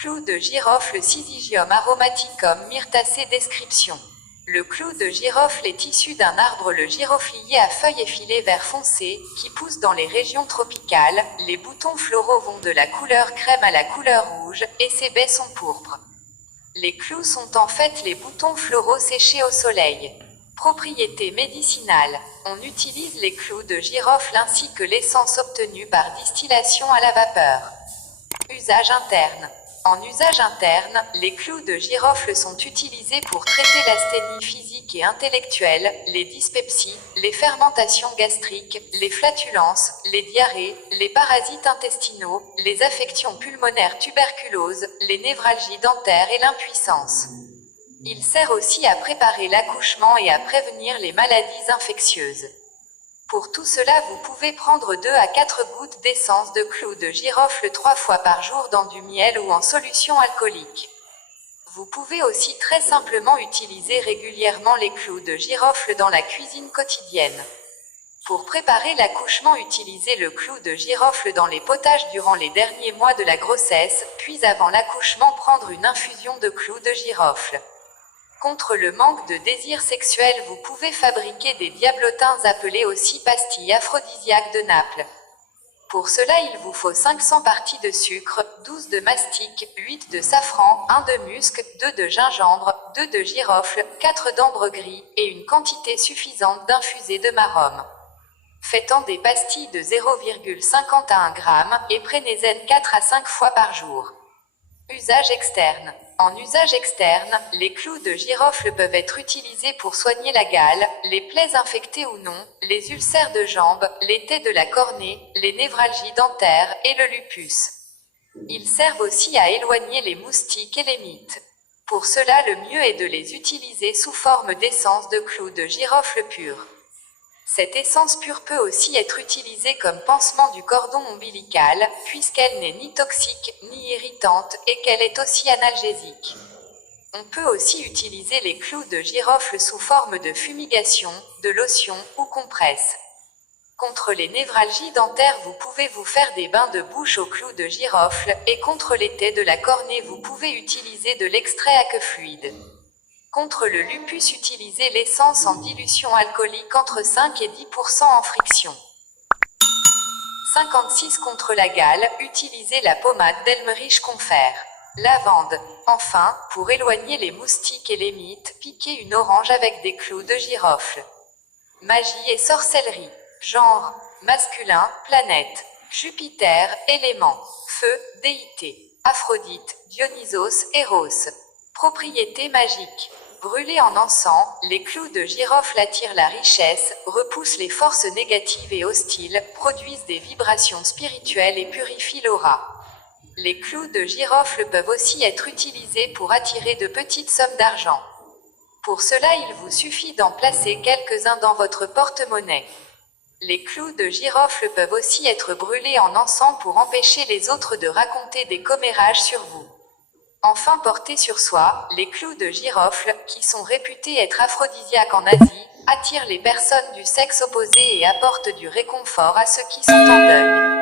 Clou de girofle Syzygium aromaticum myrtacé. Description. Le clou de girofle est issu d'un arbre, le giroflier à feuilles effilées vert foncé, qui pousse dans les régions tropicales. Les boutons floraux vont de la couleur crème à la couleur rouge, et ses baies sont pourpres. Les clous sont en fait les boutons floraux séchés au soleil. Propriétés médicinales. On utilise les clous de girofle ainsi que l'essence obtenue par distillation à la vapeur. Usage interne. En usage interne, les clous de girofle sont utilisés pour traiter l'asthénie physique et intellectuelle, les dyspepsies, les fermentations gastriques, les flatulences, les diarrhées, les parasites intestinaux, les affections pulmonaires, tuberculose, les névralgies dentaires et l'impuissance. Il sert aussi à préparer l'accouchement et à prévenir les maladies infectieuses. Pour tout cela, vous pouvez prendre 2 à 4 gouttes d'essence de clous de girofle 3 fois par jour dans du miel ou en solution alcoolique. Vous pouvez aussi très simplement utiliser régulièrement les clous de girofle dans la cuisine quotidienne. Pour préparer l'accouchement, utilisez le clou de girofle dans les potages durant les derniers mois de la grossesse, puis avant l'accouchement, prendre une infusion de clous de girofle. Contre le manque de désir sexuel, vous pouvez fabriquer des diablotins appelés aussi pastilles aphrodisiaques de Naples. Pour cela, il vous faut 500 parties de sucre, 12 de mastic, 8 de safran, 1 de musc, 2 de gingembre, 2 de girofle, 4 d'ambre gris, et une quantité suffisante d'infusé de marrom. Faites-en des pastilles de 0,50 à 1 g, et prenez-en 4 à 5 fois par jour. Usage externe. En usage externe, les clous de girofle peuvent être utilisés pour soigner la gale, les plaies infectées ou non, les ulcères de jambes, les taits de la cornée, les névralgies dentaires et le lupus. Ils servent aussi à éloigner les moustiques et les mites. Pour cela, le mieux est de les utiliser sous forme d'essence de clous de girofle pur. Cette essence pure peut aussi être utilisée comme pansement du cordon ombilical, puisqu'elle n'est ni toxique, ni irritante, et qu'elle est aussi analgésique. On peut aussi utiliser les clous de girofle sous forme de fumigation, de lotion ou compresse. Contre les névralgies dentaires, vous pouvez vous faire des bains de bouche aux clous de girofle, et contre les taits de la cornée, vous pouvez utiliser de l'extrait à queue fluide. Contre le lupus, utilisez l'essence en dilution alcoolique entre 5 et 10% en friction. 56. Contre la gale, utilisez la pommade d'Elmerich Comfer. Lavande. Enfin, pour éloigner les moustiques et les mites, piquez une orange avec des clous de girofle. Magie et sorcellerie. Genre. Masculin, planète. Jupiter, élément. Feu, déité. Aphrodite, Dionysos, Eros. Propriétés magiques. Brûlés en encens, les clous de girofle attirent la richesse, repoussent les forces négatives et hostiles, produisent des vibrations spirituelles et purifient l'aura. Les clous de girofle peuvent aussi être utilisés pour attirer de petites sommes d'argent. Pour cela, il vous suffit d'en placer quelques-uns dans votre porte-monnaie. Les clous de girofle peuvent aussi être brûlés en encens pour empêcher les autres de raconter des commérages sur vous. Enfin, portés sur soi, les clous de girofle, qui sont réputés être aphrodisiaques en Asie, attirent les personnes du sexe opposé et apportent du réconfort à ceux qui sont en deuil.